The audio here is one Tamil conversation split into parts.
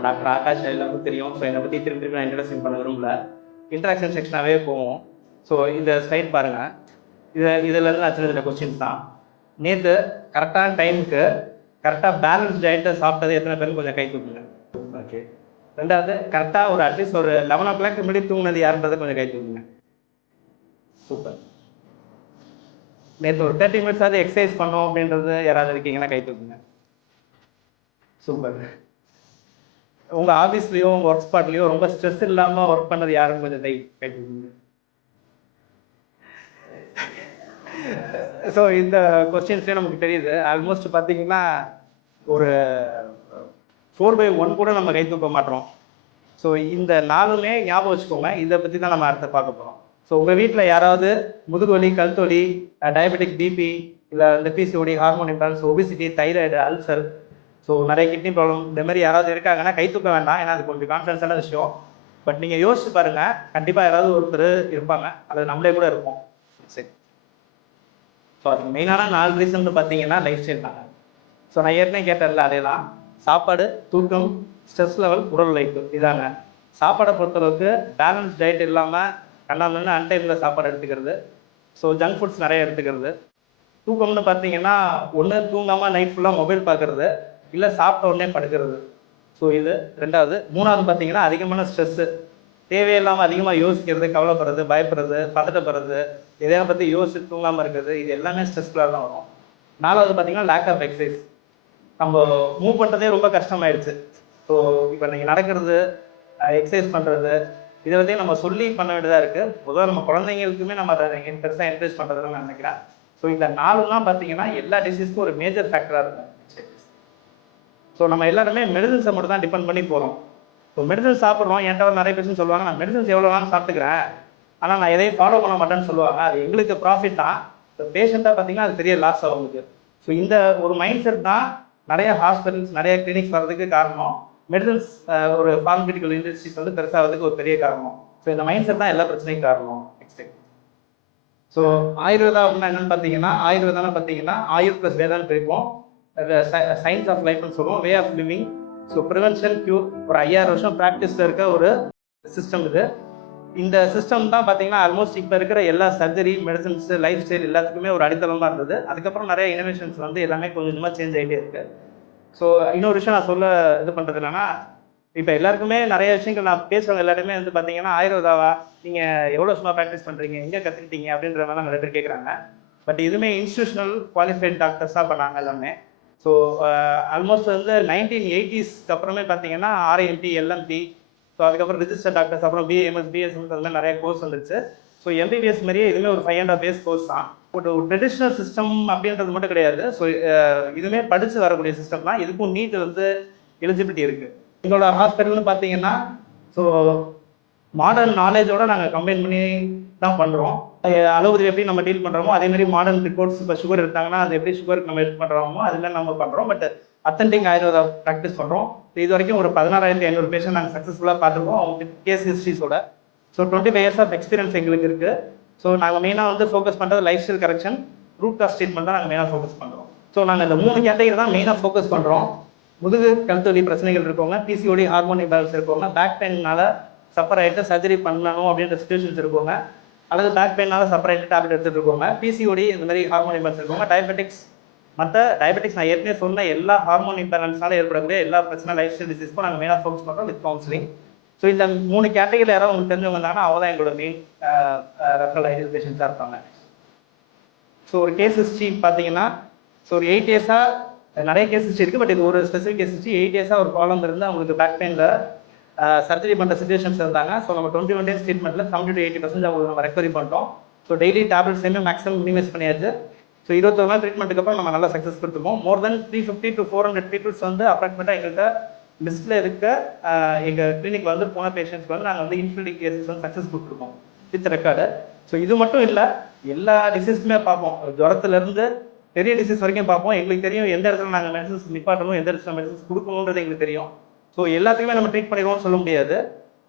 நான் டாக்டர் ஆகாஷ் எல்லாருக்கும் தெரியும். ஸோ என்னை பற்றி திரும்பி திரும்பி நான் இன்ட்ரடக்ஷன் பண்ண விரும்பல. இன்ட்ராக்ஷன் செக்ஷனாகவே போவோம். ஸோ இந்த ஸ்லைட் பாருங்கள். இதிலேருந்து நான் சின்ன சின்ன கொஸ்டின்ஸ் தான். நேற்று கரெக்டான டைமுக்கு கரெக்டாக பேலன்ஸ் டயட்டை சாப்பிட்டது எத்தனை பேரும் கொஞ்சம் கை தூக்குங்க. ஓகே. ரெண்டாவது கரெக்டாக ஒரு அட்லீஸ்ட் ஒரு 11 o'clock முன்னாடி தூங்கினது யாருன்றதை கொஞ்சம் கை தூக்குங்க. சூப்பர். நேற்று ஒரு 30 minutes எக்ஸசைஸ் பண்ணோம் அப்படின்றது யாராவது இருக்கீங்கன்னா கை தூக்குங்க. சூப்பர். உங்கள் ஆஃபீஸ்லேயோ உங்கள் ஒர்க் ஸ்பாட்லேயோ ரொம்ப ஸ்ட்ரெஸ் இல்லாமல் ஒர்க் பண்ணது யாருன்னு கொஞ்சம் கை தூக்குங்க. ஸோ இந்த கொஸ்டின்ஸ்லேயே நமக்கு தெரியுது. ஆல்மோஸ்ட் பார்த்தீங்கன்னா ஒரு 4/1 கூட நம்ம கை தூக்க மாட்டோம். ஸோ இந்த 4மே ஞாபகம் வச்சுக்கோங்க. இதை பற்றி தான் நம்ம அடுத்து பார்க்க போகிறோம். ஸோ உங்கள் வீட்டில் யாராவது முதுகுவலி, கழுத்தொலி, டயபெட்டிக், பிபி, இல்லை இந்த PCOD, hormone imbalance, obesity, thyroid, ulcer, so நிறைய கிட்னி ப்ராப்ளம் இந்த மாதிரி யாராவது இருக்காங்கன்னா கை தூக்க வேண்டாம். ஏன்னா அது கொஞ்சம் கான்ஃபிடன்ஸான விஷயம். பட் நீங்கள் யோசிச்சு பாருங்கள், கண்டிப்பாக யாராவது ஒருத்தர் இருப்பாங்க. அது நம்மளே கூட இருப்போம். சரி. ஸோ அதுக்கு மெயினான 4 ரீசன் பார்த்தீங்கன்னா லைஃப் ஸ்டைல் தாங்க. ஸோ நான் ஏற்கனவே கேட்டதில்ல, அதே தான். சாப்பாடு, தூக்கம், ஸ்ட்ரெஸ் லெவல், உடல் உழைப்பு, இதாங்க. சாப்பாடை பொறுத்தளவுக்கு பேலன்ஸ் டயட் இல்லாமல் கண்ணாமன்னு அன்டைமில் சாப்பாடு எடுத்துக்கிறது. ஸோ ஜங்க் ஃபுட்ஸ் நிறைய எடுத்துக்கிறது. தூக்கம்னு பார்த்தீங்கன்னா ஒன்று தூங்காமல் நைட் ஃபுல்லாக மொபைல் பார்க்குறது, இல்லை சாப்பிட்ட உடனே படுக்கிறது. ஸோ இது ரெண்டாவது. மூணாவது பார்த்தீங்கன்னா அதிகமான ஸ்ட்ரெஸ்ஸு, தேவையில்லாமல் அதிகமாக யோசிக்கிறது, கவலைப்படுறது, பயப்படுறது, பதட்டப்படுறது, எதையா பற்றி யோசிச்சு தூங்காமல் இருக்கிறது, இது எல்லாமே ஸ்ட்ரெஸ்ஃபுல்லாக தான் வரும். நாலாவது பார்த்தீங்கன்னா லேக் ஆஃப் எக்ஸசைஸ். நம்ம மூவ் பண்ணுறதே ரொம்ப கஷ்டமாயிடுச்சு. ஸோ இப்போ நீங்கள் நடக்கிறது, எக்ஸசைஸ் பண்ணுறது, இதை வந்து நம்ம சொல்லி பண்ண வேண்டியதாக இருக்குது. பொதுவாக நம்ம குழந்தைங்களுக்குமே நம்ம அதை பெருசாக என்கரேஜ் பண்ணுறதுன்னு நான் நினைக்கிறேன். ஸோ இந்த 4லாம் பார்த்தீங்கன்னா எல்லா டிசீஸ்க்கும் ஒரு மேஜர் ஃபேக்டராக இருக்கும். ஸோ நம்ம எல்லாருமே மெடிசன்ஸை மட்டும் தான் டிபெண்ட் பண்ணி போகிறோம். ஸோ மெடிசன்ஸ் சாப்பிட்றோம். என்கிட்ட நிறைய பேர் சொல்லுவாங்க, நான் மெடிசன்ஸ் எவ்வளோ வேணும் சாப்பிட்டுக்கிறேன், ஆனால் நான் எதையும் ஃபாலோ பண்ண மாட்டேன்னு சொல்லுவாங்க. அது எங்களுக்கு ப்ராஃபிட் தான். ஸோ பேஷண்ட்டாக பார்த்தீங்கன்னா அது பெரிய லாஸ் ஆகுது. ஸோ இந்த ஒரு மைண்ட் செட் தான் நிறைய ஹாஸ்பிட்டல்ஸ், நிறைய கிளினிக்ஸ் வர்றதுக்கு காரணம். மெடிசன்ஸ் ஒரு ஃபார்மசூட்டிக்கல் இண்டஸ்ட்ரீஸ் வந்து பெருசாகிறதுக்கு ஒரு பெரிய காரணம். ஸோ இந்த மைண்ட் செட் தான் எல்லா பிரச்சனைக்கும் காரணம். ஸோ ஆயுர்வேதா அப்படின்னா என்னன்னு பார்த்தீங்கன்னா, ஆயுர்வேதான்னு பார்த்தீங்கன்னா ஆயுர் ப்ளஸ் வேதான்னு பிரிப்போம். சயின்ஸ் ஆஃப் லைஃப்னு சொல்லுவோம், way of living. So prevention, cure, ஒரு 5000 வருஷம் ப்ராக்டிஸில் இருக்க ஒரு சிஸ்டம் இது. இந்த சிஸ்டம் தான் பார்த்தீங்கன்னா ஆல்மோஸ்ட் இப்போ இருக்கிற எல்லா சர்ஜரி, மெடிசன்ஸ், லைஃப் ஸ்டைல் எல்லாத்துக்குமே ஒரு அடித்தளமாக இருந்தது. அதுக்கப்புறம் நிறைய இனோவேஷன்ஸ் வந்து எல்லாமே கொஞ்சம் கொஞ்சமாக சேஞ்ச் ஆகிட்டே இருக்கு. ஸோ இன்னொரு விஷயம் நான் சொல்ல இது பண்ணுறது என்னன்னா, இப்போ எல்லாருக்குமே நிறைய விஷயங்கள் நான் பேசுகிறவங்க எல்லாருமே வந்து பார்த்தீங்கன்னா ஆயுர்வேதாவா, நீங்கள் எவ்வளோ வருஷமாக ப்ராக்டிஸ் பண்ணுறீங்க, எங்கே கற்றுக்கிட்டீங்க அப்படின்ற மாதிரி நிறைய பேர் கேட்குறாங்க. பட் இதுவுமே இன்ஸ்டியூஷனல் குவாலிஃபைட் டாக்டர்ஸாக பண்ணாங்க எல்லாமே. ஸோ ஆல்மோஸ்ட் வந்து 1980s அப்புறமே பார்த்தீங்கன்னா ஆர்எம்பி, எல்எம்பி, ஸோ அதுக்கப்புறம் ரிஜிஸ்டர் டாக்டர்ஸ், அப்புறம் பிஎம்எஸ், பிஎஸ்எம்எஸ், அது மாதிரி நிறைய கோர்ஸ் வந்துருச்சு. ஸோ எம்பிபிஎஸ் மாதிரியே இதுவுமே ஒரு 500 days கோர்ஸ் தான். ஒரு ட்ரெடிஷ்னல் சிஸ்டம் அப்படின்றது மட்டும் கிடையாது. ஸோ இதுவுமே படித்து வரக்கூடிய சிஸ்டம் தான். இதுக்கும் நீட் வந்து எலிஜிபிலிட்டி இருக்குது. எங்களோட ஹாஸ்பிட்டல்னு பார்த்தீங்கன்னா ஸோ மாடர்ன் நாலேஜோட நாங்கள் கம்பைன் பண்ணி தான் பண்ணுறோம். அலோபதி எப்படி நம்ம டீல் பண்ணுறோமோ அதேமாதிரி மாடர்ன் ரிப்போர்ட்ஸ், இப்போ சுகர் எடுத்தாங்கன்னா அது எப்படி சுகருக்கு நம்ம ஹெல்ப் பண்ணுறோமோ அதெல்லாம் நம்ம பண்ணுறோம். பட் அத்தன்டிக் ஆயுர்வேதா ப்ராக்டிஸ் பண்ணுறோம். இது வரைக்கும் ஒரு 16,500 பேஷண்ட் நாங்கள் சக்ஸஸ்ஃபுல்லாக பார்த்துருக்கோம், அவங்க கேஸ் ஹிஸ்ட்ரிஸோட. ஸோ 25 years ஆஃப் எக்ஸ்பீரியன்ஸ் எங்களுக்கு இருக்குது. ஸோ நாங்கள் மெயினாக வந்து ஃபோக்கஸ் பண்ணுறது life style correction, root cause treatment தான் நாங்கள் மெயினாக ஃபோக்கஸ் பண்ணுறோம். ஸோ நாங்கள் இந்த 3 கேட்டகரி தான் மெயினாக ஃபோக்கஸ் பண்ணுறோம். முதுகு கழுத்தொலி பிரச்சனைகள் இருக்கவங்க, பிசிஓடி, ஹார்மோன் இம்பேலன்ஸ் இருக்கவங்க, பேக் பெயின்னால சஃபர் ஆகிட்டு சர்ஜரி பண்ணணும் அப்படின்ற சிச்சுவேஷன்ஸ் இருக்கவங்க, அல்லது பேக் பெயினால சஃபர் ஆகிட்டு டேப்லெட் எடுத்துகிட்டு இருக்கவங்க, பிசிஓடி இந்த மாதிரி ஹார்மோன் இம்பேலன்ஸ் இருக்கவங்க, டயபெட்டிக்ஸ், மற்ற டயபெட்டிக்ஸ் நான் ஏற்கனவே சொன்ன எல்லா ஹார்மோன் இம்பேலன்ஸ்னால ஏற்படக்கூடிய எல்லா பிரச்சனை லைஃப் ஸ்டைல் டிசீஸ்க்கும் நாங்கள் மெயினாக ஃபோக்கஸ் பண்ணுறோம் வித் கவுன்சிலிங். ஸோ இந்த 3 கேட்டகரியில் யாராவது உங்களுக்கு தெரிஞ்சவங்க வந்தாங்கன்னா அவங்க தான் எங்களோட மெயின் ரெஃபரல் ஐடியல் பேஷண்ட்ஸாக இருப்பாங்க. ஸோ ஒரு கேஸ் ஹிஸ்ட்ரி பார்த்தீங்கன்னா, ஸோ ஒரு 8 years நிறைய கேஸ் ஹிஸ்ட்ரி இருக்குது. பட் இது ஒரு ஸ்பெசிஃபிக் கேஸ் ஹிஸ்ட்ரி. 8 years ஒரு ப்ராப்ளம் இருந்து அவங்களுக்கு பேக் பெயினில் சர்ஜரி பண்ணுற சிச்சுவேஷன்ஸ் இருந்தாங்க. ஸோ நம்ம 21 days ட்ரீட்மெண்ட்டில் 70 to 80% அவங்களுக்கு நம்ம ரெக்கவரி பண்ணுறோம். ஸோ டெய்லி டேப்லெட்ஸ்லேயுமே மேக்ஸிமம் மினிமைஸ் பண்ணியாச்சு. ஸோ 21 நாள் ட்ரீட்மெண்ட்டுக்கு அப்புறம் நம்ம நல்லா சக்ஸஸ் கொடுத்துருக்கோம். மோர் தென் 350 to 400 பீப்புள்ஸ் வந்து அப்ராக்சிமேட்டாக எங்கள்கிட்ட லிஸ்ட்டில் இருக்க எங்கள் கிளினிக் வந்து போன பேஷண்ட்ஸ்க்கு வந்து நாங்கள் வந்து இன்ஃபினிட்டி கேசஸ் வந்து சக்ஸஸ் கொடுத்துருக்கோம் வித் ரெக்கார்டு. ஸோ இது மட்டும் இல்லை, எல்லா டிசீஸுமே பார்ப்போம். ஜுரத்துலேருந்து பெரிய டிசீஸ் வரைக்கும் பார்ப்போம். எங்களுக்கு தெரியும் எந்த இடத்துல நாங்கள் மெடிசன்ஸ் நிப்பாட்டணும், எந்த இடத்துல மெடிசன்ஸ் கொடுக்கணுன்றது எங்களுக்கு தெரியும். ஸோ எல்லாத்துக்குமே நம்ம ட்ரீட் பண்ணிடுவோம்னு சொல்ல முடியாது.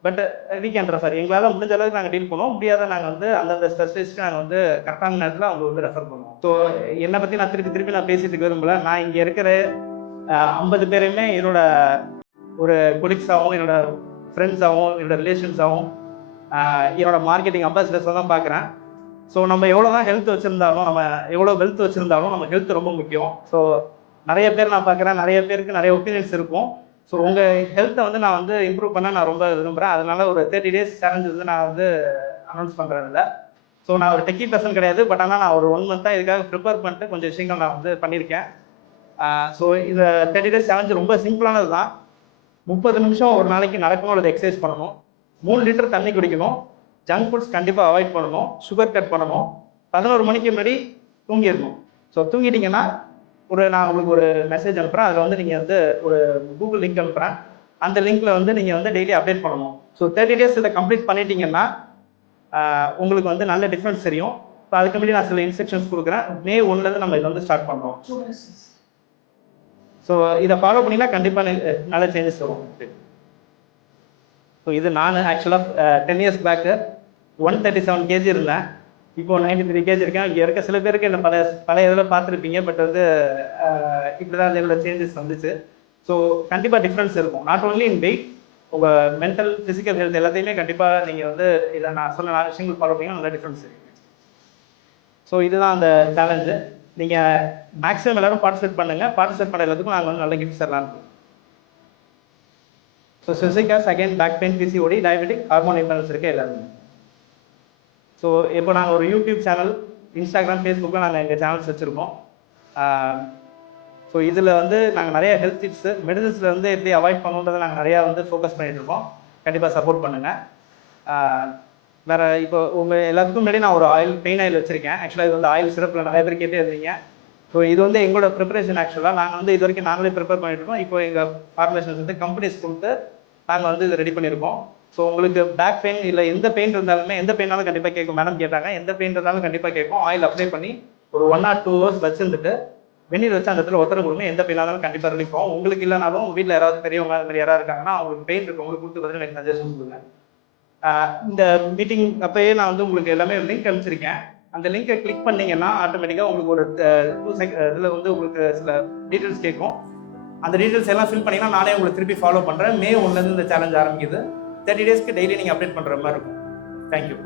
பட் வீக்கெண்ட் ரெஃபர் எங்களால் முடிஞ்ச அளவுக்கு நாங்கள் டீல் பண்ணுவோம். முடியாத நாங்கள் வந்து அந்தந்த ஸ்பெஷலிஸ்ட்டு நாங்கள் வந்து கரெக்டான நேரத்தில் அவங்க வந்து ரெஃபர் பண்ணுவோம். ஸோ என்னை பற்றி நான் திருப்பி நான் பேசிட்டு விரும்பல. நான் இங்கே இருக்கிற 50 பேரையுமே என்னோட ஒரு கொலீக்ஸாகவும் என்னோட ஃப்ரெண்ட்ஸாகவும் என்னோட ரிலேஷன்ஸாகவும் என்னோட மார்க்கெட்டிங் அம்பாசிடர்ஸாக தான் பார்க்குறேன். ஸோ நம்ம எவ்வளோ தான் ஹெல்த் வச்சுருந்தாலும், நம்ம எவ்வளோ வெல்த் வச்சுருந்தாலும் நம்ம ஹெல்த் ரொம்ப முக்கியம். ஸோ நிறைய பேர் நான் பார்க்குறேன், நிறைய பேருக்கு நிறைய ஒப்பீனியன்ஸ் இருக்கும். ஸோ உங்கள் ஹெல்த்தை வந்து நான் வந்து இம்ப்ரூவ் பண்ண நான் ரொம்ப விரும்புகிறேன். அதனால ஒரு 30 days சேலஞ்ச் வந்து நான் வந்து அனௌன்ஸ் பண்ணுறதில்ல. ஸோ நான் ஒரு டெக்கி பர்சன் கிடையாது. பட் ஆனால் நான் ஒரு 1 month இதுக்காக ப்ரிப்பேர் பண்ணிட்டு கொஞ்சம் விஷயங்கள் நான் வந்து பண்ணியிருக்கேன். ஸோ இந்த 30 days சேலஞ்ச் ரொம்ப சிம்பிளானது தான். 30 நிமிஷம் ஒரு நாளைக்கு நடக்கணும் அல்லது எக்ஸசைஸ் பண்ணணும், 3 லிட்டர் தண்ணி குடிக்கணும், ஜங்க் ஃபுட்ஸ் கண்டிப்பாக அவாய்ட் பண்ணணும், சுகர் கட் பண்ணணும், 11 மணிக்கு முன்னாடி தூங்கிடணும். ஸோ தூங்கிட்டீங்கன்னா நான் உங்களுக்கு ஒரு மெசேஜ் அனுப்புகிறேன். அதில் வந்து நீங்கள் வந்து ஒரு கூகுள் லிங்க் அனுப்புகிறேன். அந்த லிங்க்கில் வந்து நீங்கள் வந்து டெய்லி அப்டேட் பண்ணணும். ஸோ 30 days இதை கம்ப்ளீட் பண்ணிட்டீங்கன்னா உங்களுக்கு வந்து நல்ல டிஃப்ரென்ஸ் தெரியும். இப்போ அதுக்கு முன்னாடி நான் சில இன்ஸ்ட்ரக்ஷன்ஸ் கொடுக்குறேன். May 1 நம்ம இதை வந்து ஸ்டார்ட் பண்ணுறோம். ஸோ இதை ஃபாலோ பண்ணிங்கன்னா கண்டிப்பாக நல்ல சேஞ்சஸ் வரும். ஸோ இது நான் ஆக்சுவலாக 10 years பேக்கு 137 kg இருந்தேன். இப்போ 93 kg இருக்கேன். இங்கே இருக்க சில பேருக்கு என்ன பழைய இதில் பார்த்துருப்பீங்க. பட் வந்து இப்படி தான் இதோட சேஞ்சஸ் வந்துச்சு. ஸோ கண்டிப்பாக டிஃப்ரென்ஸ் இருக்கும். நாட் ஓன்லி இன் வெயிட், உங்கள் மென்டல் ஃபிசிக்கல் ஹெல்த் எல்லாத்தையுமே கண்டிப்பாக நீங்கள் வந்து இதை நான் சொன்ன 4 விஷயங்கள் ஃபாலோ பண்ணிங்கன்னா நல்ல டிஃப்ரென்ஸ் இருக்குது. ஸோ இதுதான் அந்த சேலஞ்சு. நீங்கள் மேக்ஸிமம் எல்லோரும் பார்ட்டிசிபேட் பண்ணுங்கள். பார்ட்டிசிபேட் பண்ண எல்லாத்துக்கும் நாங்கள் வந்து நல்ல கிஃப்ட்ஸ் தரலாம். ஸோ சிசிகாஸ் again back pain, PCOD, diabetic, hormone imbalance இருக்குது எல்லாருமே. ஸோ இப்போ நாங்கள் ஒரு யூடியூப் சேனல், இன்ஸ்டாகிராம், ஃபேஸ்புக்கில் நாங்கள் எங்கள் சேனல்ஸ் வச்சுருக்கோம். ஸோ இதில் வந்து நாங்கள் நிறைய ஹெல்த் டிப்ஸு, மெடிசன்ஸில் வந்து எப்படி அவாய்ட் பண்ணுன்றதை நாங்கள் நிறையா வந்து ஃபோக்கஸ் பண்ணிகிட்ருக்கோம். கண்டிப்பாக சப்போர்ட் பண்ணுங்கள். வேறு இப்போ உங்கள் எல்லாத்துக்கும் முன்னாடி நான் ஒரு பெயின் ஆயில் வச்சுருக்கேன். ஆக்சுவலாக இது வந்து ஆயில் சிறப்பில் நிறைய பேர் கேட்டே இருந்தீங்க. ஸோ இது வந்து எங்களோட ப்ரிப்பரேஷன். ஆக்சுவலாக நாங்கள் வந்து இது வரைக்கும் நாங்களே ப்ரிப்பேர் பண்ணிட்டுருக்கோம். இப்போ எங்கள் ஃபார்முலேஷன்ஸ் வந்து கம்பெனிஸ் கொடுத்து நாங்கள் வந்து இதை ரெடி பண்ணியிருக்கோம். ஸோ உங்களுக்கு பேக் பெயின் இல்லை எந்த பெயின் இருந்தாலுமே, எந்த பெயினாலும் கண்டிப்பாக கேட்கும். மேடம் கேட்டாங்க, எந்த பெயின் இருந்தாலும் கண்டிப்பாக கேட்கும். ஆயில் அப்ளை பண்ணி ஒரு 1 or 2 hours வச்சுருந்துட்டு வெந்நீர் வச்சு அந்த இடத்துல ஒத்தரம் கொடுங்க. எந்த பெயினாலும் கண்டிப்பாக ரிலீஃப் ஆகும். உங்களுக்கு இல்லைனாலும் உங்கள் வீட்டில் யாராவது பெரியவங்க அது மாதிரி யாராவது இருக்காங்கன்னா அவங்களுக்கு பெயின் இருக்கவங்களுக்கு கொடுத்து பதில் எனக்கு சஜஷன் கொடுங்க. இந்த மீட்டிங் அப்போயே நான் வந்து உங்களுக்கு எல்லாமே லிங்க் அனுப்பிச்சிருக்கேன். அந்த லிங்கை கிளிக் பண்ணிங்கன்னா ஆட்டோமேட்டிக்காக உங்களுக்கு ஒரு 2 இதில் வந்து உங்களுக்கு சில டீட்டெயில்ஸ் கேட்கும். அந்த டீட்டெயில்ஸ் எல்லாம் ஃபில் பண்ணிங்கன்னா நானே உங்களுக்கு திருப்பி ஃபாலோ பண்ணுறேன். May 1 இந்த சேலஞ்ச் ஆரம்பிக்குது. 30 daysக்கு டெய்லி நீங்கள் அப்டேட் பண்ணுற மாதிரி இருக்கும். தேங்க்யூ.